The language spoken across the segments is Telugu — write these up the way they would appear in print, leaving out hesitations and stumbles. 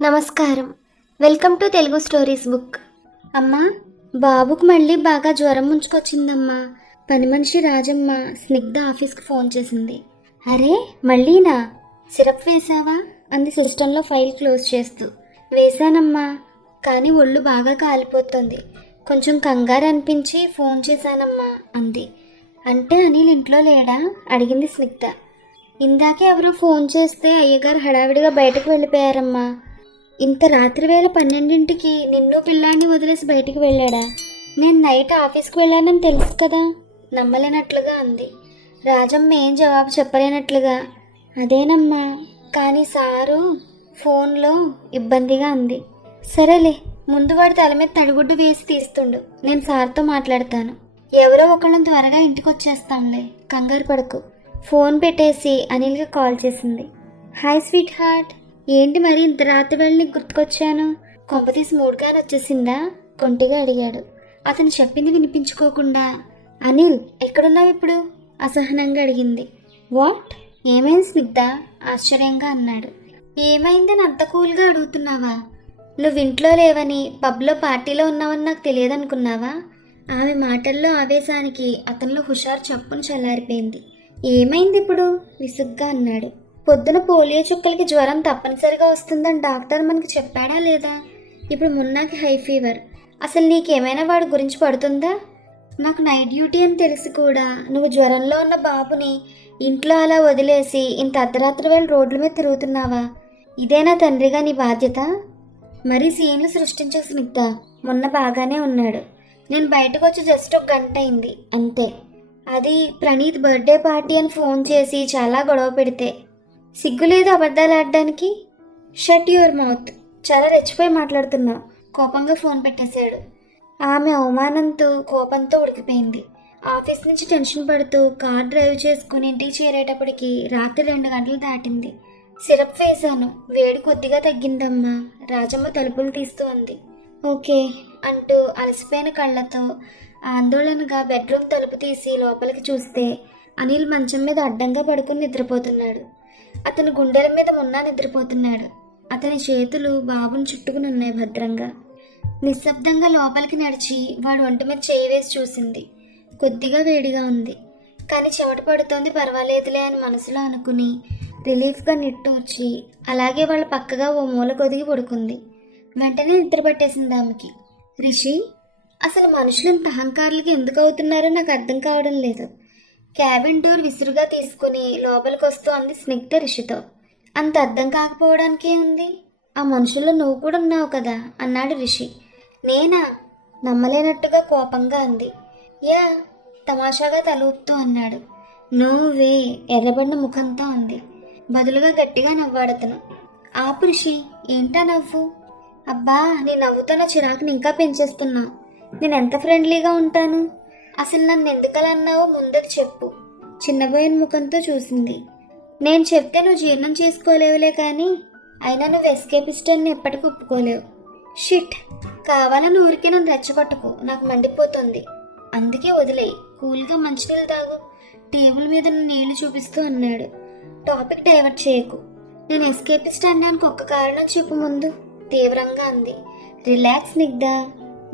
నమస్కారం. Welcome to Telugu stories book. అమ్మా, బాబుకు మళ్ళీ బాగా జ్వరం ముంచుకొచ్చిందమ్మా. పని మనిషి రాజమ్మ స్నిగ్ధ ఆఫీస్కి ఫోన్ చేసింది. అరే మళ్ళీనా? సిరప్ వేసావా అంది సిస్టంలో ఫైల్ క్లోజ్ చేస్తూ. వేశానమ్మా, కానీ ఒళ్ళు బాగా కాలిపోతుంది. కొంచెం కంగారు అనిపించి ఫోన్ చేశానమ్మా అంది. అంటే అనిల్ ఇంట్లో లేడా అడిగింది స్నిగ్ధ. ఇందాకే ఎవరో ఫోన్ చేస్తే అయ్యగారు హడావిడిగా బయటకు వెళ్ళిపోయారమ్మా. ఇంత రాత్రి వేళ 12ంటికి నిన్ను పిల్లాన్ని వదిలేసి బయటికి వెళ్ళాడా? నేను నైట్ ఆఫీస్కి వెళ్ళానని తెలుసు కదా నమ్మలేనట్లుగా అంది. రాజమ్మ ఏం జవాబు చెప్పలేనట్లుగా. అదేనమ్మా, కానీ సారు ఫోన్లో ఇబ్బందిగా అంది. సరేలే, ముందు వాడి తల మీద తడిగుడ్డు వేసి తీస్తుండు, నేను సార్తో మాట్లాడతాను. ఎవరో ఒకళ్ళని త్వరగా ఇంటికి వచ్చేస్తాంలే, కంగారు పడకు. ఫోన్ పెట్టేసి అనిల్కి కాల్ చేసింది. హాయ్ స్వీట్ హార్ట్, ఏంటి మరి ఇంత రాత్రి వెళ్ళి నీకు గుర్తుకొచ్చాను? కొంపతీసి మూడుగాని వచ్చేసిందా కొంటిగా అడిగాడు. అతను చెప్పింది వినిపించుకోకుండా. అనిల్ ఎక్కడున్నావు ఇప్పుడు అసహనంగా అడిగింది. వాట్, ఏమైంది స్నిగ్ధ ఆశ్చర్యంగా అన్నాడు. ఏమైందని అంత కూల్గా అడుగుతున్నావా? నువ్వు ఇంట్లో లేవని పబ్లో పార్టీలో ఉన్నావని నాకు తెలియదనుకున్నావా? ఆమె మాటల్లో ఆవేశానికి అతనిలో హుషారు చప్పును చల్లారిపోయింది. ఏమైంది ఇప్పుడు విసుగ్గా అన్నాడు. పొద్దున పోలియో చుక్కలకి జ్వరం తప్పనిసరిగా వస్తుందని డాక్టర్ మనకి చెప్పాడా లేదా? ఇప్పుడు మున్నాకి హై ఫీవర్. అసలు నీకేమైనా వాడి గురించి పడుతుందా? నాకు నైట్ డ్యూటీ అని తెలిసి కూడా నువ్వు జ్వరంలో ఉన్న బాబుని ఇంట్లో అలా వదిలేసి ఇంత అర్ధరాత్రి వేళ రోడ్ల మీద తిరుగుతున్నావా? ఇదేనా తండ్రిగా నీ బాధ్యత? మరీ సీన్లు సృష్టించే స్నిగ్ధ, మొన్న బాగానే ఉన్నాడు. నేను బయటకు వచ్చి జస్ట్ ఒక గంట అయింది అంతే. అది ప్రణీత్ బర్త్డే పార్టీ అని ఫోన్ చేసి చాలా గొడవ పెడితే. సిగ్గులేదు అబద్ధాలు ఆడడానికి? షట్ యువర్ మౌత్, చాలా రెచ్చిపోయి మాట్లాడుతున్నావు. కోపంగా ఫోన్ పెట్టేశాడు. ఆమె అవమానంతో కోపంతో ఉడికిపోయింది. ఆఫీస్ నుంచి టెన్షన్ పడుతూ కార్ డ్రైవ్ చేసుకుని ఇంటికి చేరేటప్పటికి రాత్రి 2 గంటలు దాటింది. సిరప్ వేశాను, వేడి కొద్దిగా తగ్గిందమ్మా, రాజమ్మ తలుపులు తీస్తూ అంది. ఓకే అంటూ అలసిపోయిన కళ్ళతో ఆందోళనగా బెడ్రూమ్ తలుపు తీసి లోపలికి చూస్తే అనిల్ మంచం మీద అడ్డంగా పడుకుని నిద్రపోతున్నాడు. అతని గుండెల మీద మున్నా నిద్రపోతున్నాడు. అతని చేతులు బాబుని చుట్టుకుని ఉన్నాయి భద్రంగా. నిశ్శబ్దంగా లోపలికి నడిచి వాడు ఒంటి మీద చేయి వేసి చూసింది. కొద్దిగా వేడిగా ఉంది, కానీ చెమట పడుతోంది, పర్వాలేదులే అని మనసులో అనుకుని రిలీఫ్గా నిట్టూర్చి అలాగే వాళ్ళ పక్కగా ఓ మూల కొదిగి పడుకుంది. వెంటనే నిద్ర పట్టేసింది ఆమెకి. రిషి, అసలు మనుషులు ఇంత అహంకారులకి ఎందుకు అవుతున్నారో నాకు అర్థం కావడం లేదు. క్యాబిన్ డోర్ విసురుగా తీసుకుని లోపలికి వస్తూ అంది స్నిగ్ధ రిషితో. అంత అర్థం కాకపోవడానికే ఉంది, ఆ మనుషుల్లో నువ్వు కూడా ఉన్నావు కదా అన్నాడు రిషి. నేనా? నమ్మలేనట్టుగా కోపంగా అంది. యా, తమాషాగా తలూపుతూ అన్నాడు. నో వే, ఎర్రబడిన ముఖంతో అంది. బదులుగా గట్టిగా నవ్వాడతను. ఆపు రిషి, ఏంటా నవ్వు? అబ్బా, నీ నవ్వుతో నా చిరాకుని ఇంకా పెంచేస్తున్నావు. నేను ఎంత ఫ్రెండ్లీగా ఉంటాను. అసలు నన్ను ఎందుకలా అన్నావో ముందది చెప్పు. చిన్నబోయిన ముఖంతో చూసింది. నేను చెప్తే నువ్వు జీర్ణం చేసుకోలేవులే, కానీ అయినా నువ్వు ఎస్కేపిస్ట్ అని ఎప్పటికీ ఒప్పుకోలేవు. షిట్, కావాలని ఊరికే నన్ను రెచ్చగొట్టకు, నాకు మండిపోతుంది. అందుకే వదిలేయి, కూల్గా మంచినీళ్ళు తాగు. టేబుల్ మీద నీళ్లు చూపిస్తూ అన్నాడు. టాపిక్ డైవర్ట్ చేయకు. నేను ఎస్కేపిస్ట్ అనడానికి ఒక్క కారణం చెప్పు ముందు, తీవ్రంగా అంది. రిలాక్స్ స్నిగ్ధ,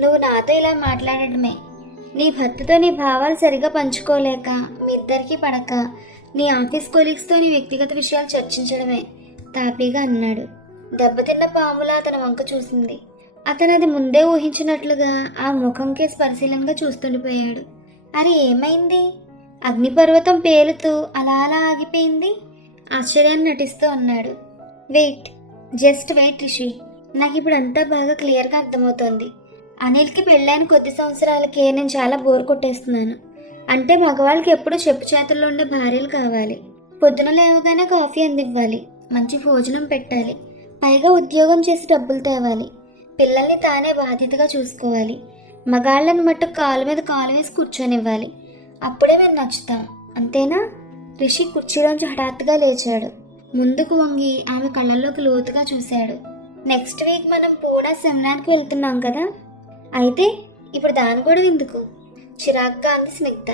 నువ్వు నాతో ఇలా మాట్లాడడమే. నీ భర్తతో నీ భావాలు సరిగా పంచుకోలేక, మీ ఇద్దరికీ పడక, నీ ఆఫీస్ కొలీగ్స్తో నీ వ్యక్తిగత విషయాలు చర్చించడమే తాపీగా అన్నాడు. దెబ్బతిన్న పాములా అతని వంక చూసింది. అతను అది ముందే ఊహించినట్లుగా ఆ ముఖం కేసి పరిశీలనగా చూస్తుండిపోయాడు. అరే ఏమైంది? అగ్నిపర్వతం పేలుతూ అలా అలా ఆగిపోయింది ఆశ్చర్యాన్ని నటిస్తూ అన్నాడు. వెయిట్, జస్ట్ వెయిట్ రిషి, నాకు ఇప్పుడు అంతా బాగా క్లియర్గా అర్థమవుతోంది. అనిల్కి పెళ్ళైన కొద్ది సంవత్సరాలకే నేను చాలా బోర్ కొట్టేస్తున్నాను. అంటే మగవాళ్ళకి ఎప్పుడూ చెప్పు చేతుల్లో ఉండే భార్యలు కావాలి. పొద్దున లేవగానే కాఫీ అందివ్వాలి, మంచి భోజనం పెట్టాలి, పైగా ఉద్యోగం చేసి డబ్బులు తేవాలి, పిల్లల్ని తానే బాధ్యతగా చూసుకోవాలి, మగాళ్ళని మట్టు కాలు మీద కాలు వేసి కూర్చొనివ్వాలి. అప్పుడే మేము నచ్చుతాం, అంతేనా? రిషి కుర్చీలోంచి హఠాత్తుగా లేచాడు. ముందుకు వంగి ఆమె కళ్ళల్లోకి లోతుగా చూశాడు. నెక్స్ట్ వీక్ మనం పూనా సెమినార్కి వెళ్తున్నాం కదా, అయితే ఇప్పుడు దాని కూడా ఎందుకు? చిరాగ్గా అంది స్నిగ్ధ.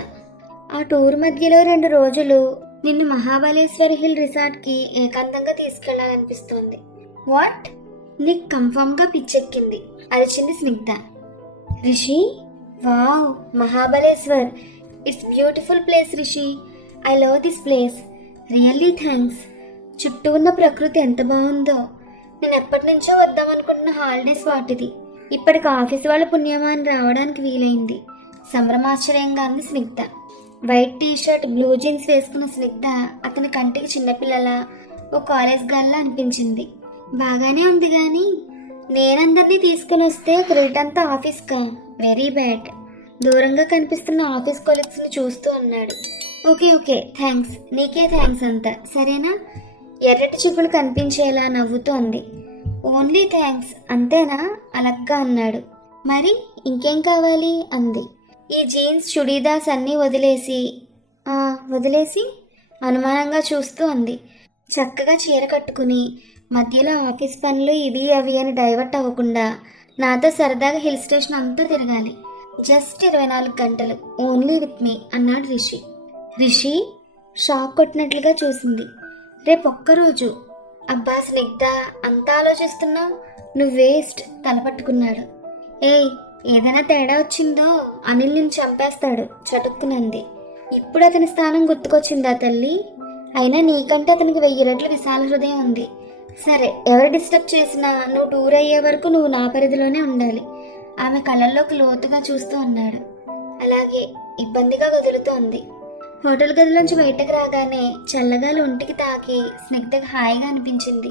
ఆ టూర్ మధ్యలో 2 రోజులు నిన్ను మహాబలేశ్వరి హిల్ రిసార్ట్కి ఏకాంతంగా తీసుకెళ్లాలనిపిస్తోంది. వాట్? నీకు కన్ఫామ్గా పిచ్చెక్కింది, అరిచింది Snigdha. Rishi, wow, Mahabaleshwar, it's beautiful place Rishi. I love this place. Really thanks. చుట్టూ ఉన్న ప్రకృతి ఎంత బాగుందో. నేను ఎప్పటి నుంచో వద్దామనుకుంటున్న హాలిడేస్ వాటిది. ఇప్పటికి ఆఫీస్ వాళ్ళ పుణ్యమాన్ని రావడానికి వీలైంది. సంభ్రమాశ్చర్యంగా అంది Snigdha. White T shirt, blue jeans వేసుకున్న స్నిగ్ధ అతని కంటికి చిన్నపిల్లల, ఓ కాలేజ్ గర్ల్లా అనిపించింది. బాగానే ఉంది కానీ నేనందరినీ తీసుకుని వస్తే క్రెడిట్ అంతా ఆఫీస్కా. Very bad. దూరంగా కనిపిస్తున్న ఆఫీస్ కొలీగ్స్ని చూస్తూ అన్నాడు. Okay okay, thanks. నీకే థ్యాంక్స్ అంతా, సరేనా? ఎర్రటి చిక్కుడు కనిపించేలా నవ్వుతూ అంది. ఓన్లీ థ్యాంక్స్ అంతేనా? అలగ్గా అన్నాడు. మరి ఇంకేం కావాలి అంది. ఈ జీన్స్, చుడీదార్స్ అన్నీ వదిలేసి అనుమానంగా చూస్తూ అంది. చక్కగా చీర కట్టుకుని మధ్యలో ఆఫీస్ పనులు ఇవి అవి అని డైవర్ట్ అవ్వకుండా నాతో సరదాగా హిల్ స్టేషన్ అంతా తిరగాలి. జస్ట్ 24 గంటలు, ఓన్లీ విత్ మీ అన్నాడు రిషి. రిషి షాక్ కొట్టినట్లుగా చూసింది. రేపు ఒక్కరోజు. అబ్బా స్నిగ్ధ, అంతా ఆలోచిస్తున్నావు? నువ్వు వేస్ట్. తలపట్టుకున్నాడు. ఏదైనా తేడా వచ్చిందో అనిల్ నిన్ను చంపేస్తాడు చటుక్కునంది. ఇప్పుడు అతని స్థానం గుర్తుకొచ్చిందా తల్లి? అయినా నీకంటే అతనికి 1000 రెట్ల విశాల హృదయం ఉంది. సరే, ఎవరు డిస్టర్బ్ చేసినా నువ్వు టూర్ అయ్యే వరకు నువ్వు నా పరిధిలోనే ఉండాలి. ఆమె కళ్ళల్లోకి లోతుగా చూస్తూ అన్నాడు. అలాగే, ఇబ్బందిగా కదులుతూ ఉంది. హోటల్ గదిలోంచి బయటకు రాగానే చల్లగాలి ఒంటికి తాకి స్నిగ్ధకి హాయిగా అనిపించింది.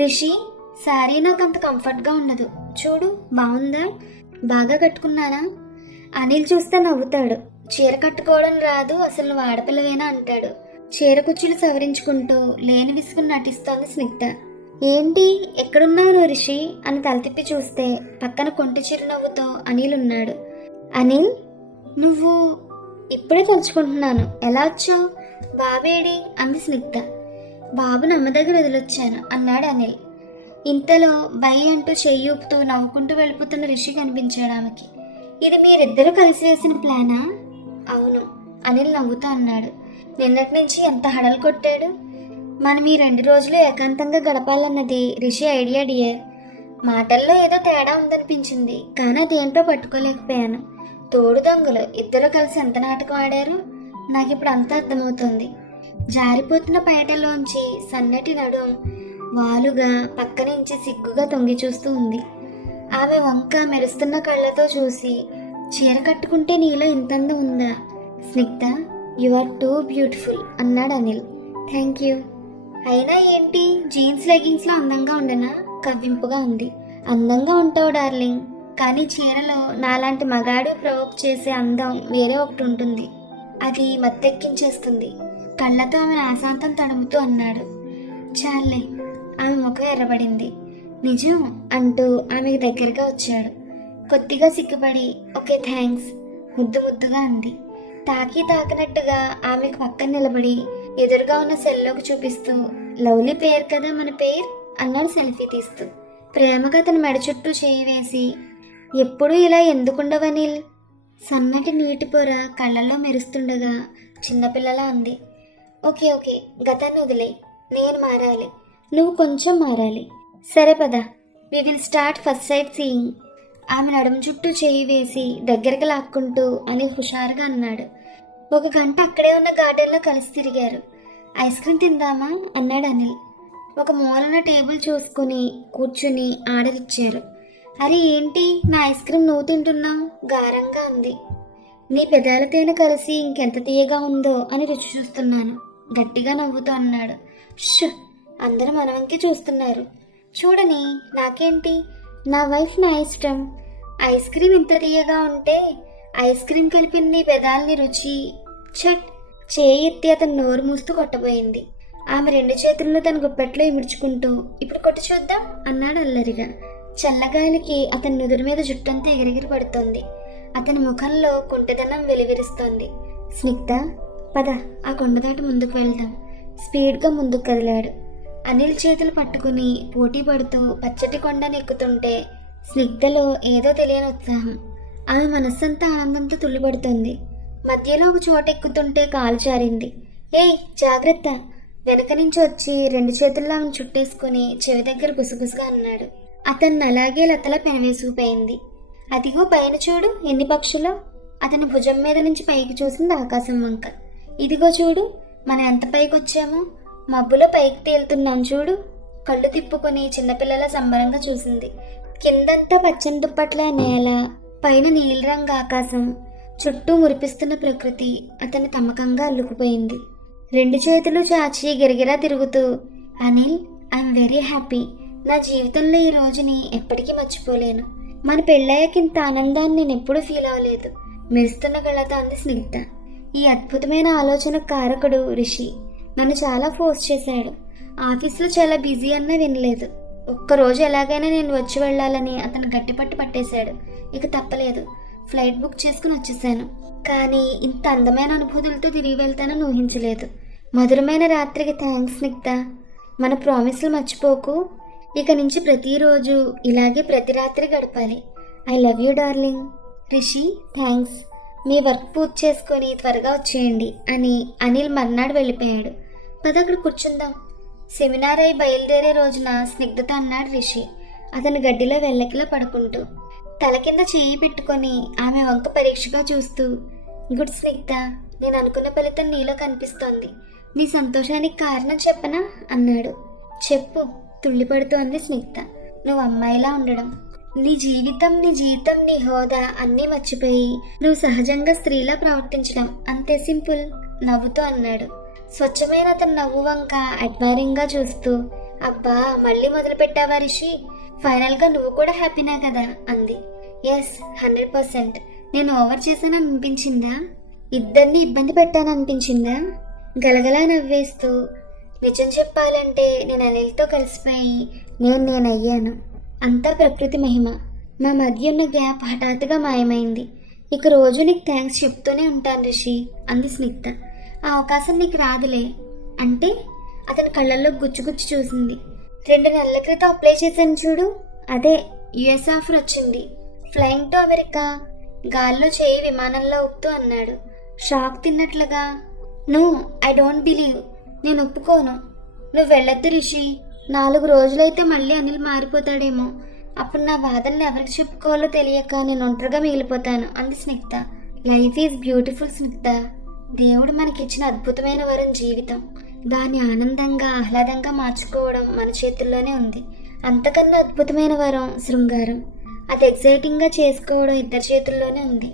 రిషి, శారీ నాకు అంత కంఫర్ట్గా ఉండదు. చూడు, బాగుందా? బాగా కట్టుకున్నానా? అనిల్ చూస్తే నవ్వుతాడు. చీర కట్టుకోవడం రాదు, అసలు నువ్వు ఆడపిల్లవేనా అంటాడు. చీర కుచ్చులు సవరించుకుంటూ లేని విసుగుని నటిస్తోంది స్నిగ్ధ. ఏంటి, ఎక్కడున్నావు నువ్వు రిషి అని తల తిప్పి చూస్తే పక్కన కొంటి చిరునవ్వుతో అనిల్ ఉన్నాడు. అనిల్, నువ్వు? ఇప్పుడే తలుచుకుంటున్నాను. ఎలా వచ్చావు? బాబేడి అంది స్నిగ్ధ. బాబును అమ్మ దగ్గర వదిలొచ్చాను అన్నాడు అనిల్. ఇంతలో బై అంటూ చెయ్యి ఊపుతూ నవ్వుకుంటూ వెళ్ళిపోతున్న రిషి కనిపించాడు ఆమెకి. ఇది మీరిద్దరూ కలిసి వేసిన ప్లానా? అవును, అనిల్ నవ్వుతూ అన్నాడు. నిన్నటి నుంచి ఎంత హడలు కొట్టాడు. మనం ఈ 2 రోజులు ఏకాంతంగా గడపాలన్నది రిషి ఐడియా డియర్. మాటల్లో ఏదో తేడా ఉందనిపించింది, కానీ అదేంటో పట్టుకోలేకపోయాను. తోడు దొంగలు ఇద్దరు కలిసి ఎంత నాటకం ఆడారు. నాకు ఇప్పుడు అంతా అర్థమవుతుంది. జారిపోతున్న పైటలోంచి సన్నటి నడుం వాలుగా పక్క నుంచి సిగ్గుగా తొంగి చూస్తూ ఉంది. ఆమె వంక మెరుస్తున్న కళ్ళతో చూసి, చీర కట్టుకుంటే నీలో ఇంతంద ఉందా Snigdha? You are two beautiful అన్నాడు అనిల్. Thank you. అయినా ఏంటి, జీన్స్ లెగ్గిన్స్లో అందంగా ఉండనా? కవ్వింపుగా ఉంది. అందంగా ఉంటావు డార్లింగ్, కానీ చీరలో నాలాంటి మగాడు ప్రవోక్ చేసే అందం వేరే ఒకటి ఉంటుంది. అది మత్తెక్కించేస్తుంది. కళ్ళతో ఆమె ఆశాంతం తడుముతూ అన్నాడు. చాలే. ఆమె ముఖం ఎర్రబడింది. నిజం అంటూ ఆమెకు దగ్గరగా వచ్చాడు. కొద్దిగా సిగ్గుపడి ఓకే థ్యాంక్స్ ముద్దుగా అంది. తాకినట్టుగా ఆమెకు పక్కన నిలబడి ఎదురుగా ఉన్న సెల్లోకి చూపిస్తూ, లవ్లీ పేరు కదా మన పేరు అన్నాడు సెల్ఫీ తీస్తూ. ప్రేమగా తన మెడ చుట్టూ చేయి వేసి, ఎప్పుడూ ఇలా ఎందుకుండవనిల్? సన్నటి నీటి పొర కళ్ళల్లో మెరుస్తుండగా చిన్నపిల్లలా అంది. ఓకే గతాన్ని వదిలే. నేను మారాలి, నువ్వు కొంచెం మారాలి. సరే పద, we will start first sightseeing. ఆమె నడుము చుట్టూ చేయి వేసి దగ్గరికి లాక్కుంటూ అనిల్ హుషారుగా అన్నాడు. 1 గంట అక్కడే ఉన్న గార్డెన్లో కలిసి తిరిగారు. ఐస్ క్రీమ్ తిందామా అన్నాడు అనిల్. ఒక మూలన టేబుల్ చూసుకుని కూర్చుని ఆర్డర్ ఇచ్చారు. అరే ఏంటి, నా ఐస్ క్రీమ్ నువ్వు తింటున్నావు? గారంగా ఉంది. నీ పెదాల తేనె కలిసి ఇంకెంత తీయగా ఉందో అని రుచి చూస్తున్నాను గట్టిగా నవ్వుతూ అన్నాడు. ష్, అందరూ మన వంకే చూస్తున్నారు. చూడని, నాకేంటి, నా వైఫ్ నా ఇష్టం. ఐస్ క్రీమ్ ఇంత తీయగా ఉంటే ఐస్ క్రీమ్ కలిపిన నీ పెదాలని రుచి. చట్. చేయి ఎత్తి అతను నోరు మూస్తూ కొట్టబోయింది. ఆమె 2 చేతులను తన గుప్పెట్లో ఇముడ్చుకుంటూ, ఇప్పుడు కొట్టి చూద్దాం అన్నాడు అల్లరిగా. చల్లగాలికి అతని నుదురు మీద జుట్టంతా ఎగిరెగిరి పడుతోంది. అతని ముఖంలో కుంటిదనం వెలివిరుస్తోంది. స్నిగ్ధ, పద, ఆ కొండ దాటి ముందుకు వెళ్దాం. స్పీడ్గా ముందుకు కదిలాడు. అనిల్ చేతులు పట్టుకుని పోటీ పడుతూ పచ్చటి కొండను ఎక్కుతుంటే స్నిగ్ధలో ఏదో తెలియని ఉత్సాహం. ఆమె మనస్సంతా ఆనందంతో తుల్లిపడుతుంది. మధ్యలో ఒక చోట ఎక్కుతుంటే కాలు జారింది. ఏయ్ జాగ్రత్త! వెనక నుంచి వచ్చి 2 చేతుల్లో ఆమెను చుట్టేసుకుని చెవి దగ్గర గుసగుసగా అన్నాడు. అతన్ని అలాగే లతలా పెనవేసుకుపోయింది. అదిగో పైన చూడు ఎన్ని పక్షులో. అతని భుజం మీద నుంచి పైకి చూసింది ఆకాశం వంక. ఇదిగో చూడు మనం ఎంత పైకి వచ్చామో, మబ్బులో పైకి తేలుతున్నాం చూడు. కళ్ళు తిప్పుకొని చిన్నపిల్లల సంబరంగా చూసింది. కిందంతా పచ్చని దుప్పట్ల నేల, పైన నీలిరంగు ఆకాశం, చుట్టూ మురిపిస్తున్న ప్రకృతి అతని తమకంగా అల్లుకుపోయింది. 2 చేతులు చాచి గిరగిరా తిరుగుతూ, అనిల్, ఐఎమ్ వెరీ హ్యాపీ. నా జీవితంలో ఈ రోజుని ఎప్పటికీ మర్చిపోలేను. మన పెళ్ళయ్యాక ఇంత ఆనందాన్ని నేను ఎప్పుడూ ఫీల్ అవ్వలేదు. మెరుస్తున్న కళ్ళతో అంది స్నిగ్ధ. ఈ అద్భుతమైన ఆలోచన కారకుడు రిషి నన్ను చాలా ఫోర్స్ చేశాడు. ఆఫీస్లో చాలా బిజీ అన్నా వినలేదు. ఒక్కరోజు ఎలాగైనా నేను వచ్చి వెళ్ళాలని అతను గట్టిపట్టు పట్టేశాడు. ఇక తప్పలేదు. ఫ్లైట్ బుక్ చేసుకుని వచ్చేసాను. కానీ ఇంత అందమైన అనుభూతులతో తిరిగి వెళ్తానని ఊహించలేదు. మధురమైన రాత్రికి థ్యాంక్స్ స్నిగ్ధ. మన ప్రామిస్లు మర్చిపోకు. ఇక నుంచి ప్రతిరోజు ఇలాగే ప్రతి రాత్రి గడపాలి. I love you darling. Rishi, thanks. Me work పూర్తి చేసుకొని త్వరగా వచ్చేయండి అని అనిల్ మర్నాడు వెళ్ళిపోయాడు. పద అక్కడ కూర్చుందాం. సెమినార్ అయి బయలుదేరే రోజున స్నిగ్ధత అన్నాడు రిషి అతని గడ్డిలో వెళ్ళకిలా పడుకుంటూ. తల కింద చేయి పెట్టుకొని ఆమె వంక పరీక్షగా చూస్తూ, గుడ్ స్నిగ్ధ, నేను అనుకున్న ఫలితం నీలో కనిపిస్తోంది. నీ సంతోషానికి కారణం చెప్పనా అన్నాడు. చెప్పు, తుళ్ళిపడుతూ అంది స్నిగ్ధ. నువ్వు అమ్మాయిలా ఉండడం, నీ జీవితం, నీ జీతం, నీ హోదా అన్నీ మర్చిపోయి నువ్వు సహజంగా స్త్రీలా ప్రవర్తించడం, అంతే సింపుల్ నవ్వుతూ అన్నాడు. స్వచ్ఛమైన అతని నవ్వు వంక అడ్మైరింగ్గా చూస్తూ, అబ్బా మళ్ళీ మొదలు పెట్టావా రిషి? ఫైనల్గా నువ్వు కూడా హ్యాపీనే కదా అంది. ఎస్, 100%. నేను ఓవర్ చేశాను అనిపించిందా? ఇద్దరిని ఇబ్బంది పెట్టాను అనిపించిందా? గలగలా నవ్వేస్తూ, నిజం చెప్పాలంటే నేను అనిల్తో కలిసిపోయి నేనయ్యాను. అంతా ప్రకృతి మహిమ. మా మధ్య ఉన్న గ్యాప్ హఠాత్తుగా మాయమైంది. ఇక రోజు నీకు థ్యాంక్స్ చెప్తూనే ఉంటాను రిషి అంది స్నిగ్ధ. ఆ అవకాశం నీకు రాదులే అంటే? అతని కళ్ళల్లో గుచ్చుగుచ్చి చూసింది. 2 నెలల క్రితం అప్లై చేశాను చూడు, అదే యుఎస్ ఆఫర్ వచ్చింది. Flying to America. గాల్లో చేయి విమానంలో ఊపుతూ అన్నాడు షాక్ తిన్నట్లుగా. No, I don't believe. నేను ఒప్పుకోను. నువ్వు వెళ్ళొద్దు రిషి. 4 రోజులైతే మళ్ళీ అనిల్ మారిపోతాడేమో. అప్పుడు నా బాధల్ని ఎవరికి చెప్పుకోవాలో తెలియక నేను ఒంటరిగా మిగిలిపోతాను అంది Snigdha. Life is beautiful Snigdha. దేవుడు మనకిచ్చిన అద్భుతమైన వరం జీవితం. దాన్ని ఆనందంగా ఆహ్లాదంగా మార్చుకోవడం మన చేతుల్లోనే ఉంది. అంతకన్నా అద్భుతమైన వరం శృంగారం. అది ఎగ్జైటింగ్గా చేసుకోవడం ఇద్దరి చేతుల్లోనే ఉంది.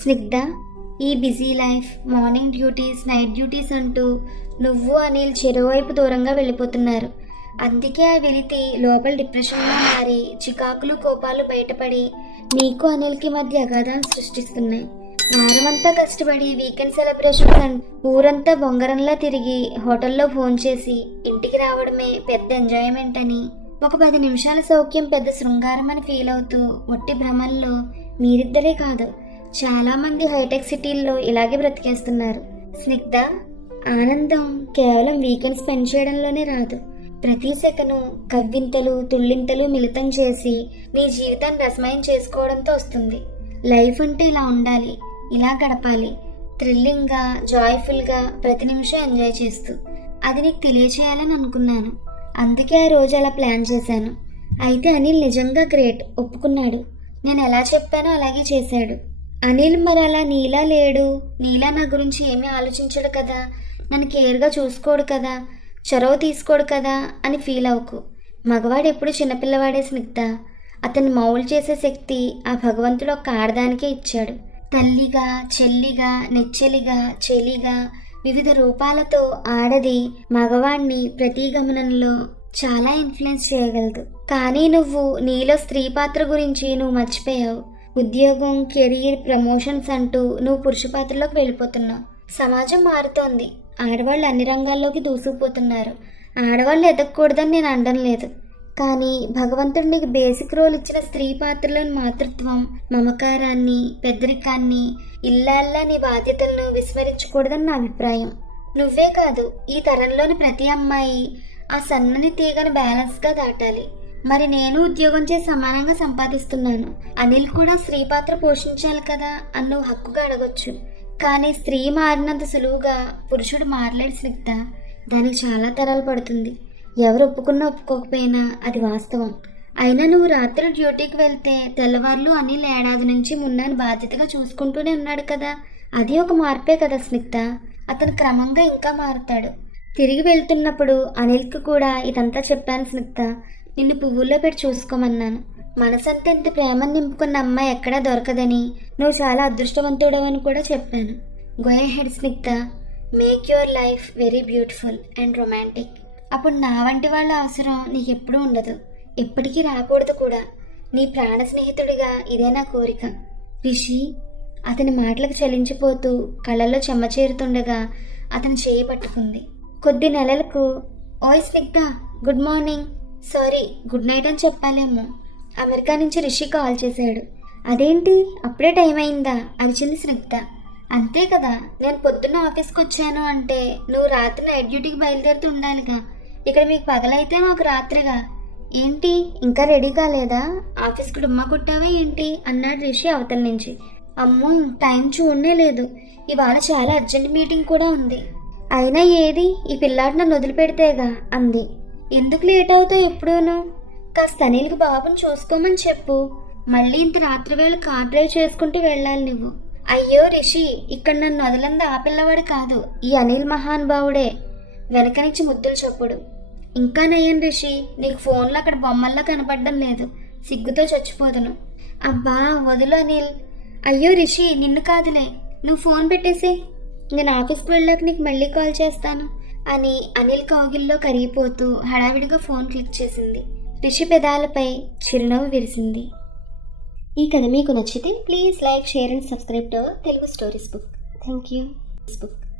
స్నిగ్ధ, ఈ busy life, morning duties, night duties అంటూ నువ్వు అనిల్ చెరువువైపు దూరంగా వెళ్ళిపోతున్నారు. అందుకే ఆ వెలితి లోపల డిప్రెషన్లో మారి చికాకులు కోపాలు బయటపడి నీకు అనిల్కి మధ్య అగాధాన్ని సృష్టిస్తున్నాయి. వారమంతా కష్టపడి వీకెండ్ సెలబ్రేషన్స్ ఊరంతా బొంగరంలా తిరిగి హోటల్లో భోంచేసి ఇంటికి రావడమే పెద్ద ఎంజాయ్మెంట్ అని, ఒక 10 నిమిషాల సౌఖ్యం పెద్ద శృంగారం అని ఫీల్ అవుతూ ఒట్టి భ్రమల్లో మీరిద్దరే కాదు, చాలామంది హైటెక్ సిటీల్లో ఇలాగే బ్రతికేస్తున్నారు. స్నిగ్ధ, ఆనందం కేవలం వీకెండ్ స్పెండ్ చేయడంలోనే రాదు. ప్రతి సెకను కవ్వింతలు తుళ్ళింతలు మిళితం చేసి నీ జీవితాన్ని రసమయం చేసుకోవడంతో వస్తుంది. లైఫ్ అంటే ఇలా ఉండాలి, ఇలా గడపాలి, థ్రిల్లింగ్గా, జాయ్ఫుల్గా, ప్రతి నిమిషం ఎంజాయ్ చేస్తూ. అది నీకు తెలియచేయాలని అనుకున్నాను. అందుకే ఆ రోజు అలా ప్లాన్ చేశాను. అయితే అనిల్ నిజంగా గ్రేట్, ఒప్పుకున్నాడు. నేను ఎలా చెప్పానో అలాగే చేశాడు. అనిల్ మరి అలా నీలా లేడు, నీలా నా గురించి ఏమీ ఆలోచించడు కదా, నన్ను కేర్గా చూసుకోడు కదా, చొరవ తీసుకోడు కదా అని ఫీల్ అవ్వకు. మగవాడు ఎప్పుడు చిన్నపిల్లవాడే స్నిగ్ధ. అతన్ని మౌలు చేసే శక్తి ఆ భగవంతుడు ఒక్క ఆడదానికే ఇచ్చాడు. తల్లిగా, చెల్లిగా, నెచ్చెలిగా, చెలిగా వివిధ రూపాలతో ఆడది మగవాణ్ణి ప్రతి గమనంలో చాలా ఇన్ఫ్లుయెన్స్ చేయగలదు. కానీ నువ్వు నీలో స్త్రీ పాత్ర గురించి నువ్వు మర్చిపోయావు. ఉద్యోగం, కెరీర్, ప్రమోషన్స్ అంటూ నువ్వు పురుష పాత్రలోకి వెళ్ళిపోతున్నావు. సమాజం మారుతోంది. ఆడవాళ్ళు అన్ని రంగాల్లోకి దూసుకుపోతున్నారు. ఆడవాళ్ళు ఎదగకూడదని నేను అనడం లేదు. కానీ భగవంతుడు నీకు బేసిక్ రోల్ ఇచ్చిన స్త్రీ పాత్రలోని మాతృత్వం, మమకారాన్ని, పెద్దరికాన్ని, ఇల్లాల్లా నీ బాధ్యతలను విస్మరించకూడదని నా అభిప్రాయం. నువ్వే కాదు, ఈ తరంలోని ప్రతి అమ్మాయి ఆ సన్నని తీగను బ్యాలెన్స్గా దాటాలి. మరి నేను ఉద్యోగం చేసి సమానంగా సంపాదిస్తున్నాను. అనిల్ కూడా స్త్రీ పాత్ర పోషించాలి కదా అని నువ్వు హక్కుగా అడగొచ్చు. కానీ స్త్రీ మారినంత సులువుగా పురుషుడు మారలేడు స్నిగ్ధ. దానికి చాలా తరాలు పడుతుంది. ఎవరు ఒప్పుకున్నా ఒప్పుకోకపోయినా అది వాస్తవం. అయినా నువ్వు రాత్రి డ్యూటీకి వెళ్తే తెల్లవార్లు అనిల్ ఏడాది నుంచి మున్నాను బాధ్యతగా చూసుకుంటూనే ఉన్నాడు కదా, అది ఒక మార్పే కదా స్నిగ్ధ. అతను క్రమంగా ఇంకా మారుతాడు. తిరిగి వెళ్తున్నప్పుడు అనిల్కి కూడా ఇదంతా చెప్పాను స్నిగ్ధ. నిన్ను పువ్వుల్లో పెట్టి చూసుకోమన్నాను. మనసంతా ఇంత ప్రేమను నింపుకున్న అమ్మాయి ఎక్కడా దొరకదని, నువ్వు చాలా అదృష్టవంతుడవని కూడా చెప్పాను. Go ahead Snigdha, make your life very beautiful and romantic. అప్పుడు నా వంటి వాళ్ళ అవసరం నీకు ఎప్పుడూ ఉండదు, ఎప్పటికీ రాకూడదు కూడా. నీ ప్రాణ స్నేహితుడిగా ఇదే నా కోరిక. రిషి అతని మాటలకు చలించిపోతూ కళ్ళల్లో చెమ్మ చేరుతుండగా అతను చేయి పట్టుకుంది. కొద్ది నెలలకు ఓయ్ Snigdha, good morning, sorry good night అని చెప్పాలేమో. అమెరికా నుంచి రిషి కాల్ చేశాడు. అదేంటి అప్పుడే టైం అయిందా అరిచింది స్నిగ్ధ. అంతే కదా, నేను పొద్దున్న ఆఫీస్కి వచ్చాను అంటే నువ్వు రాత్రి నైట్ డ్యూటీకి బయలుదేరుతూ ఉండాలిగా. ఇక్కడ మీకు పగలైతే మాకు రాత్రిగా. ఏంటి ఇంకా రెడీ కాలేదా, ఆఫీస్కి డుమ్మా కొట్టావా ఏంటి అన్నాడు రిషి అవతల నుంచి. అమ్మో టైం చూడనే లేదు, ఇవాళ చాలా అర్జెంట్ మీటింగ్ కూడా ఉంది. అయినా ఏది ఈ పిల్లాడు నన్ను వదిలిపెడితేగా అంది. ఎందుకు లేట్ అవుతావు ఎప్పుడూను, కాస్త అనిల్కి బాబుని చూసుకోమని చెప్పు. మళ్ళీ ఇంత రాత్రి వేళ కార్ డ్రైవ్ చేసుకుంటూ వెళ్ళాలి నువ్వు. అయ్యో రిషి, ఇక్కడ నన్ను వదలంది ఆ పిల్లవాడు కాదు, ఈ అనిల్ మహానుభావుడే. వెనక నుంచి ముద్దులు చప్పుడు. ఇంకా నయ్యం రిషి, నీకు ఫోన్లో అక్కడ బొమ్మల్లో కనపడడం లేదు, సిగ్గుతో చచ్చిపోదును. అబ్బా వదులు అనిల్. అయ్యో రిషి నిన్ను కాదులే, నువ్వు ఫోన్ పెట్టేసి, నేను ఆఫీస్కి వెళ్ళాక నీకు మళ్ళీ కాల్ చేస్తాను అని అనిల్ కౌగిల్లో కరిగిపోతూ హడావిడిగా ఫోన్ క్లిక్ చేసింది. రిషి పెదాలపై చిరునవ్వు విరిసింది. ఈ కథ మీకు నచ్చితే please like, share and subscribe to our Telugu stories book. Thank you.